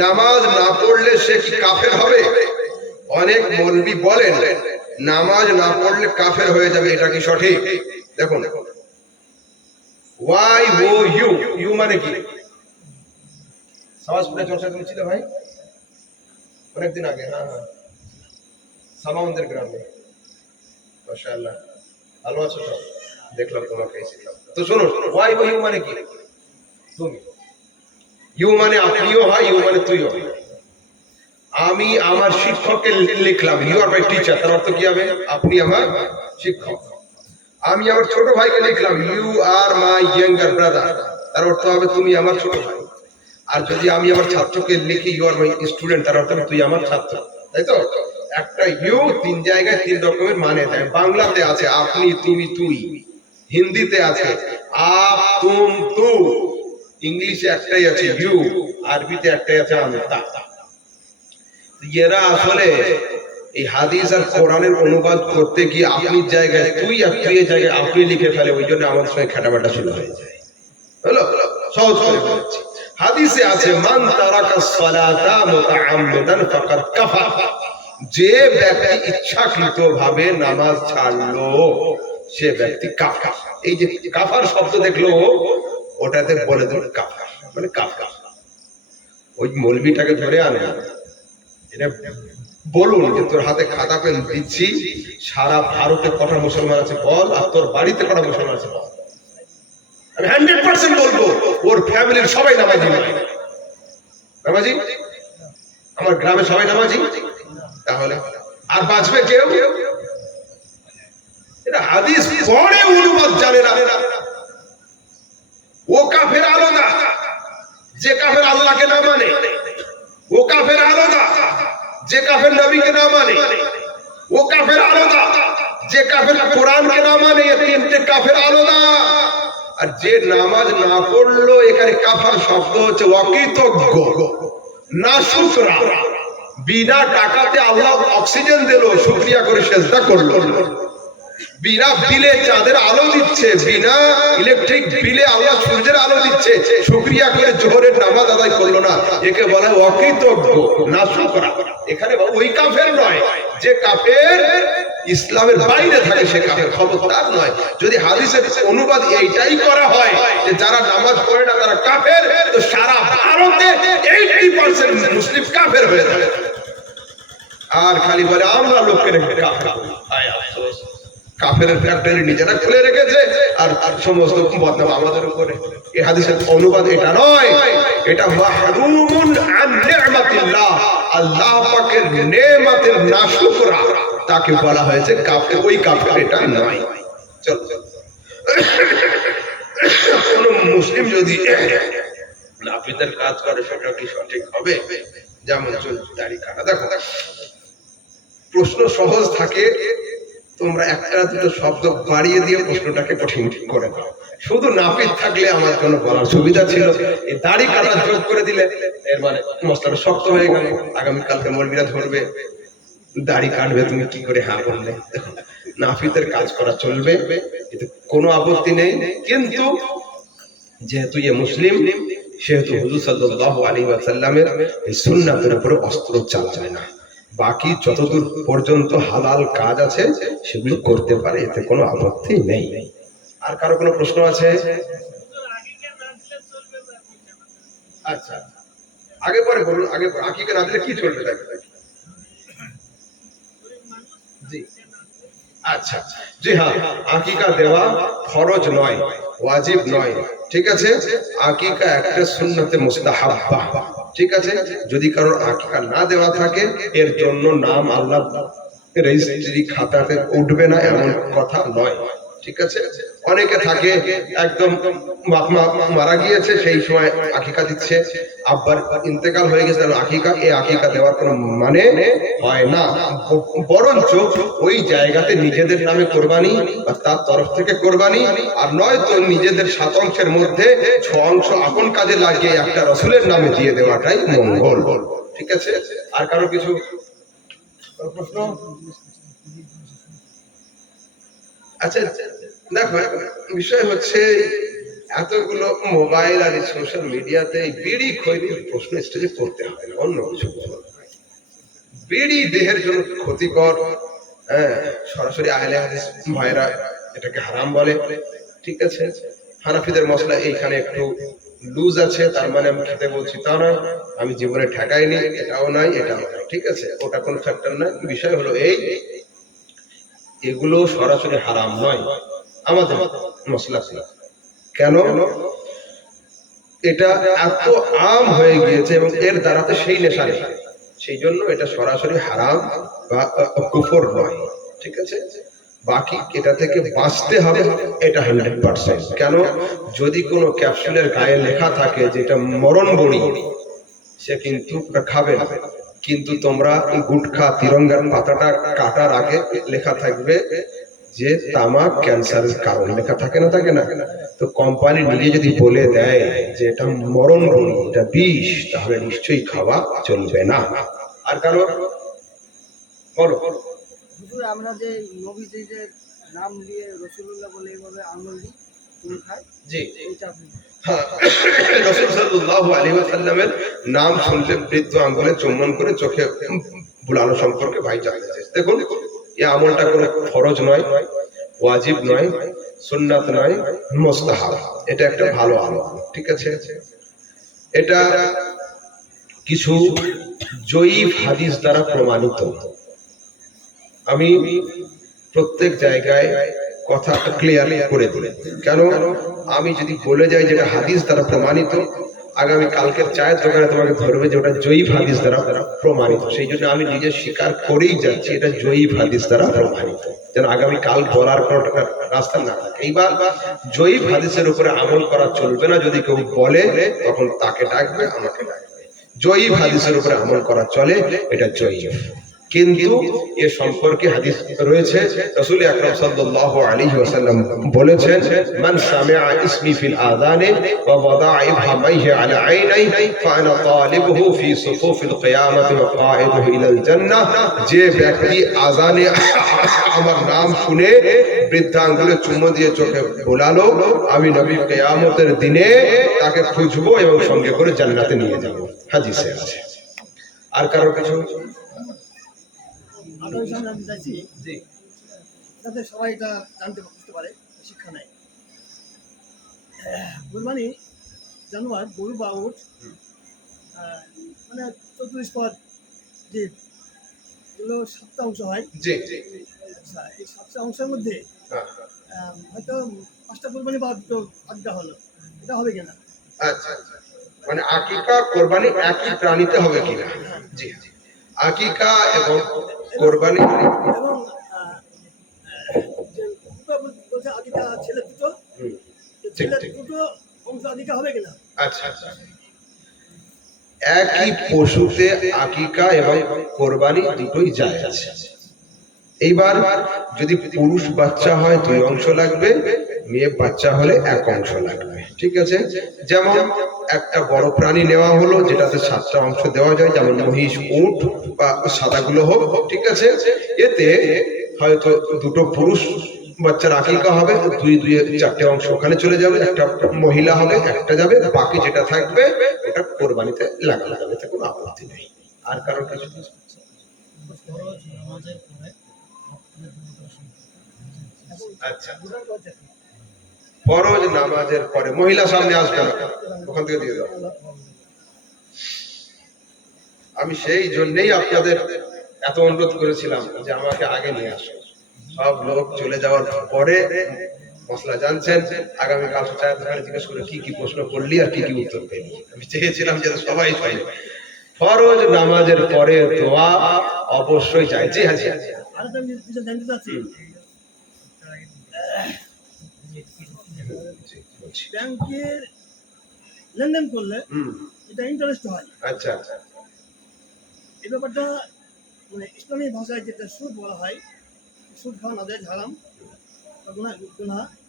নামাজ না পড়লে সে কাফের হবে? অনেক মৌলবি বলেন, নামাজ না পড়লে কাফের হয়ে যাবে, এটা কি সঠিক? দেখুন। ওয়াই ও ইউ ইউ মানে কি? সমাজ পড়ে চর্চা করেছিল ভাই? অনেকদিন আগে হ্যাঁ হ্যাঁ। সামাউন্দের গ্রামে। মাশাআল্লাহ। ভালো আছো তো দেখলাম তোমাকে তো শোনো ওয়াই ও ইউ মানে কি? তুমি। ইউ মানে আপনিও হয়, ইউ মানে তুইও হয়। আমি আমার শিক্ষককে লিখলাম ইউ আর মাই টিচার তার অর্থ কি হবে? আপনি আমার শিক্ষক। আমি আমার ছোট ভাইকে লিখলাম you are my younger brother তার অর্থ হবে, তুমি আমার ছোট ভাই। আর যদি আমি আমার ছাত্রকে লিখি ইউ আর মাই স্টুডেন্ট তার অর্থ তুই আমার ছাত্র। তাই তো? একটা ইউ তিন জায়গায় তিন রকমের মানে দেয়। বাংলাতে আছে, আপনি, তুমি, তুই। হিন্দিতে আছে, আপ, তুম, তু। ইংলিশে একটাই আছে ইউ, আরবিতে একটাই আছে আন্তা এরা আসলে এই হাদিস আর কোরআনের অনুবাদ করতে গিয়ে আপনি জায়গায়, তুই আর তুই জায়গায় আপনি লিখে ফেলে, ওই জন্য আমাদের সঙ্গে খেটাবাটা শুরু হয়ে যায়। হলো? সহজ করে বলছি। হাদিসে আছে, মান তারাকা সালাতা মুতাআম্মিদান ফাকাদ কাফা যে ব্যক্তি ইচ্ছাকৃত ভাবে নামাজ ছাড়লো, সে ব্যক্তি কাফার। এই যে কাফার শব্দ দেখল ওটাতে বলে দেন কাফার মানে কাফার ওই মৌলবিটাকে ধরে আনে এটা বলুন যে তোর হাতে খাতা পেন দিচ্ছি, সারা ভারতে কটা মুসলমান আছে বল, আর তোর বাড়িতে কটা মুসলমান আছে বল। আমি হান্ড্রেড পার্সেন্ট বলব, ওর ফ্যামিলির সবাই নামাজি। নামাজি? আমার গ্রামে সবাই নামাজি? তাহলে আর বাঁচবে কেউ? এটা হাদিস পরে অনুবাদ জানে না। ও কাফের আলাদা, যে কাফের আল্লাহকে না মানে। ও কাফের আলাদা, যে কাফের নবীকে না মানে। ও কাফের আলাদা, যে কাফের কোরআনকে না মানে। তিনটে কাফের আলাদা। আর যে নামাজ না পড়ল, এখানে কাফার শব্দ হচ্ছে অকৃতজ্ঞ, না শুকরা বিনা টাকাতে আল্লাহ অক্সিজেন দিল, শুক্রিয়া করে সেজদা করল। বিনা বিলে চাঁদের আলো দিচ্ছে, বিনা ইলেকট্রিক বিলে আল্লাহ সূর্যের আলো দিচ্ছে। শুক্রিয়া করে জোহরের নামাজ আদায় করল না। একে বলা অকৃতজ্ঞ না শুকরা এখানে ওই কাফের নয়। যে কাফের ইসলামের বাইরে থাকে, সে কাফের। খবরদার নয়। যদি হাদিসের অনুবাদ এইটাই করা হয় যে যারা নামাজ পড়ে না, তারা কাফের, তো সারা ভারতে এইটি পার্সেন্ট মুসলিম কাফের হয়ে যাবে আর খালি বলে, আমরা লোককে কাফের। হায় আফসোস। কাফের ফ্যাক্টরি নিজেরা খুলে রেখেছে আর আর সমস্ত বদনাম আমাদের উপরে। এই হাদিসের অনুবাদ এটা নয়। এটা মাহরুমুন আন নি'মাতিল্লাহ। আল্লাহ পাকের নেমাতের নাশুকরা। তাকে বলা হয়েছে কাফের। ওই কাফের এটা নয়। চল। কোন মুসলিম যদি নাফিদের কাজ করে, সেটা কি সঠিক হবে? যেমন চলছে দাড়ি কাটা দেখো, প্রশ্ন সহজ থাকে তোমরা একটা দুটো শব্দ বাড়িয়ে দিয়ে প্রশ্নটাকে কঠিন করে শুধু নাপিত থাকলে আমার জন্য বলার সুবিধা ছিল। এই দাড়ি কাটা যোগ করে দিলে এর মানে মশলাটা শক্ত হয়ে গেল। আগামীকালকে মরবিরা ধরবে, দাড়ি কাটবে, তুমি কি করে হ্যাঁ বললে? দেখো, নাপিতের কাজ করা চলবে, এতে কোনো আপত্তি নেই। কিন্তু যেহেতু এ মুসলিম, সেহেতু হুজুর সাল্লাল্লাহু আলাইহি ওয়াসাল্লামের এই সুন্নাতের উপরে অস্ত্র চালাবে না। বাকি যতদূর পর্যন্ত হালাল কাজ আছে, সেগুলো করতে পারে, এতে কোনো আপত্তি নেই। আর কারও কোনো প্রশ্ন আছে? আচ্ছা। আগে পরে বলুন, আগে আকিকা না দিলে কি চলবে জি। আচ্ছা। জি হ্যাঁ আকিকা দেওয়া ফরজ নয়, ওয়াজিব নয়। ঠিক আছে? আকিকা একটা সুন্নতে মুস্তাহাব্বা। ঠিক আছে? যদি কারোর আকিকা না দেওয়া থাকে, এর জন্য নাম আল্লাহ রেজিস্ট্রি খাতাতে উঠবে না, এমন কথা নয়। ঠিক আছে? অনেকে থাকে, একদম বাপ মা মারা গিয়েছে, সেই সময় আকিকা দিচ্ছে। আব্বার ইন্তেকাল হয়ে গেছে আকিকা, এই আকিকা দেওয়ার কোনো মানে হয় না। বরঞ্চ ওই জায়গাতে নিজেদের নামে কোরবানি বা তার তরফ থেকে কোরবানি, আর নয় তো নিজেদের সাত অংশের মধ্যে ছ অংশ আপন কাজে লাগিয়ে একটা রসুলের নামে দিয়ে দেওয়াটাই মঙ্গল। ঠিক আছে? আর কারও কিছু প্রশ্ন? আচ্ছা দেখো, বিষয় হচ্ছে এতগুলো মোবাইল আর সোশ্যাল মিডিয়াতে এই বিড়ি খৈরির প্রশ্ন স্টেজে করতে হয় না, অন্য কিছু বিড়ি দেহের জন্য ক্ষতিকর হ্যাঁ সরাসরি আহলে হাদিস ভাইরা এটাকে হারাম বলে, ঠিক আছে? হানাফিদের মশলা এইখানে একটু লুজ আছে, তার মানে আমি খেতে বলছি তা নয়, আমি জীবনে ঠেকাইনি, এটাও নাই এটাও নাই ঠিক আছে? ওটা কোনো ফ্যাক্টর নয়। বিষয় হলো এই এগুলো সরাসরি হারাম নয়। আমাদের মশলা কেন? এটা এত আম হয়ে গিয়েছে এবং এর দ্বারাতে সেই নেশা নেই। সেই জন্য এটা সরাসরি হারাম বা কুফর নয়। ঠিক আছে? বাকি এটা থেকে বাঁচতে হবে এটা হান্ড্রেড পার্সেন্ট। কেন? যদি কোনো ক্যাপসুলের গায়ে লেখা থাকে যে এটা মরণ বড়ি সে কিন্তু খাবে না। কিন্তু তোমরা গুটখা তিরঙ্গার পাতাটা কাটার আগে লেখা থাকবে যে তামাক ক্যান্সারের কারণ। লেখা থাকে না থাকে না? তো কোম্পানি নিজে যদি বলে দেয় যে এটা মরণ বড়ি এটা বিষ তাহলে নিশ্চয়ই খাওয়া চলবে না। আর কারণ বলো। হুজুর আমরা যে নবীজি যে নাম দিয়ে রসুল্লাহ বলে এইভাবে আঙুল দিই জি। আপনি নাম শুনলে বৃদ্ধ আঙ্গুলে চুম্বন করে চোখে বুলানো সম্পর্কে ভাই জানতে চাইছে দেখুন, এই আমলটা কোনো ফরজ নয়, ওয়াজিব নয়, সুন্নাত নয়, মোস্তাহাব। এটা একটা ভালো আমল, ঠিক আছে? এটা কিছু জয়ীফ হাদিস দ্বারা প্রমাণিত। আমি প্রত্যেক জায়গায় কথা ক্লিয়ার করে দিই কেন? আমি যদি বলে যাই যেটা হাদিস দ্বারা প্রমাণিত, আগামী কালকের চায়ের দোকানে তোমাকে ধরবে যে ওটা জয়ীফ হাদিস দ্বারা প্রমাণিত। সেই জন্য আমি নিজে স্বীকার করেই যাচ্ছি, এটা জয়ীফ হাদিস দ্বারা প্রমাণিত। যেন আগামী কাল বলার কোনো রাস্তা না থাকে। এইবার জয়ীফ হাদিসের উপরে আমল করা চলবে না। যদি কেউ বলে, তখন তাকে ডাকবে, আমাকে ডাকবে। জয়ীফ হাদিসের উপরে আমল করা চলে, এটা জয়ীফ কিন্তু এ সম্পর্কে হাদিস রয়েছে। রাসূল আকরাম সাল্লাল্লাহু আলাইহি ওয়াসাল্লাম বলেছেন, মান সামিআ ইসমি ফিল আযানে ওয়া ওয়াদা'a ইবহামাইহি আলা আইনাই ফাআনা তালিবুহু ফি সুফুফিল কিয়ামাতি ওয়া কাঈদুহু ইলাল জান্নাহ। যে ব্যক্তি আযানে আমার নাম শুনে বৃদ্ধাঙ্গুলে চুমো দিয়ে চোখে বোলালো, আমি নবী কিয়ামতের দিনে তাকে খুঁজবো এবং সঙ্গে করে জান্নাতে নিয়ে যাব। হাদিসে আছে। আর কারও কিছু? আমি চাইছি জি। যাতে সবাই এটা জানতে বুঝতে পারে শিক্ষা নেয়। কুরবানি জানোয়ার গরু বা মানে চতুর্শ পদ এগুলো সাতটা অংশ হয়। আচ্ছা এই সাতটা অংশের মধ্যে হ্যাঁ, হয়তো পাঁচটা কুরবানি বা দুটো আড্ডা হলো। এটা হবে কিনা? আচ্ছা আচ্ছা। মানে আকিকা কোরবানি একই প্রাণীতে হবে কিনা? জি জি। আকিকা এবং কোরবানি। আচ্ছা আচ্ছা। একই পশুতে আকিকা এবং কোরবানি দুটোই যায় আছে। এইবার যদি পুরুষ বাচ্চা হয় দুই অংশ লাগবে। মেয়ে বাচ্চা হলে এক অংশ লাগবে, ঠিক আছে? যেমন একটা বড় প্রাণী নেওয়া হলো, যেটাতে সাতটা অংশ দেওয়া যায়, যেমন মহিষ, উট বা সাদাগুলো হোক, ঠিক আছে? এতে হয়তো দুটো পুরুষ বাচ্চার আকিকা হবে, দুই দুই, চারটে অংশ ওখানে চলে যাবে, একটা মহিলা হবে, একটা যাবে, বাকি যেটা থাকবে, ওটা কোরবানিতে যাবে, এতে কোনো আপত্তি নেই। আর কারোর কিছু আচ্ছা। ফরজ নামাজের পরে মহিলা সামনে আসবে না। ওখান থেকে দিয়ে দাও। আমি সেই জন্যই আপনাদের এত অনুরোধ করেছিলাম যে আমাকে আগে নিয়ে আসো। সব লোক চলে যাওয়ার পরে মশলা জানছেন, আগামী কাল চায়ের জিজ্ঞেস করে কি কি প্রশ্ন করলি আর কি কি উত্তর পেলি? আমি চেয়েছিলাম যে সবাই পাই। ফরজ নামাজের পরে দোয়া অবশ্যই চাই জি হ্যাঁ হ্যাঁ, হ্যাঁ। লেনদেন করলে এটা ইন্টারেস্ট হয়। আচ্ছা আচ্ছা। এই ব্যাপারটা মানে ইসলামী ভাষায় যেটা সুদ বলা হয় সুদ খাওয়া না হারাম।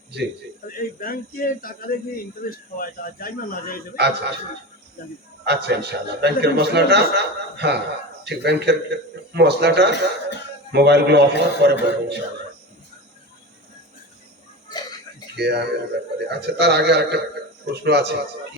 জি জি। এই ব্যাংকে টাকা রেখে ইন্টারেস্ট খাওয়া এটা যায় না না হিসেবে আচ্ছা, আচ্ছা। আচ্ছা ইনশাআল্লাহ। ব্যাংকের মশলাটা হ্যাঁ ঠিক ব্যাংকের মশলাটা মোবাইলগুলো অফ পরে বলব ইনশাআল্লাহ। জ্ঞানের ব্যাপারে। আচ্ছা তার আগে আরেকটা প্রশ্ন আছে।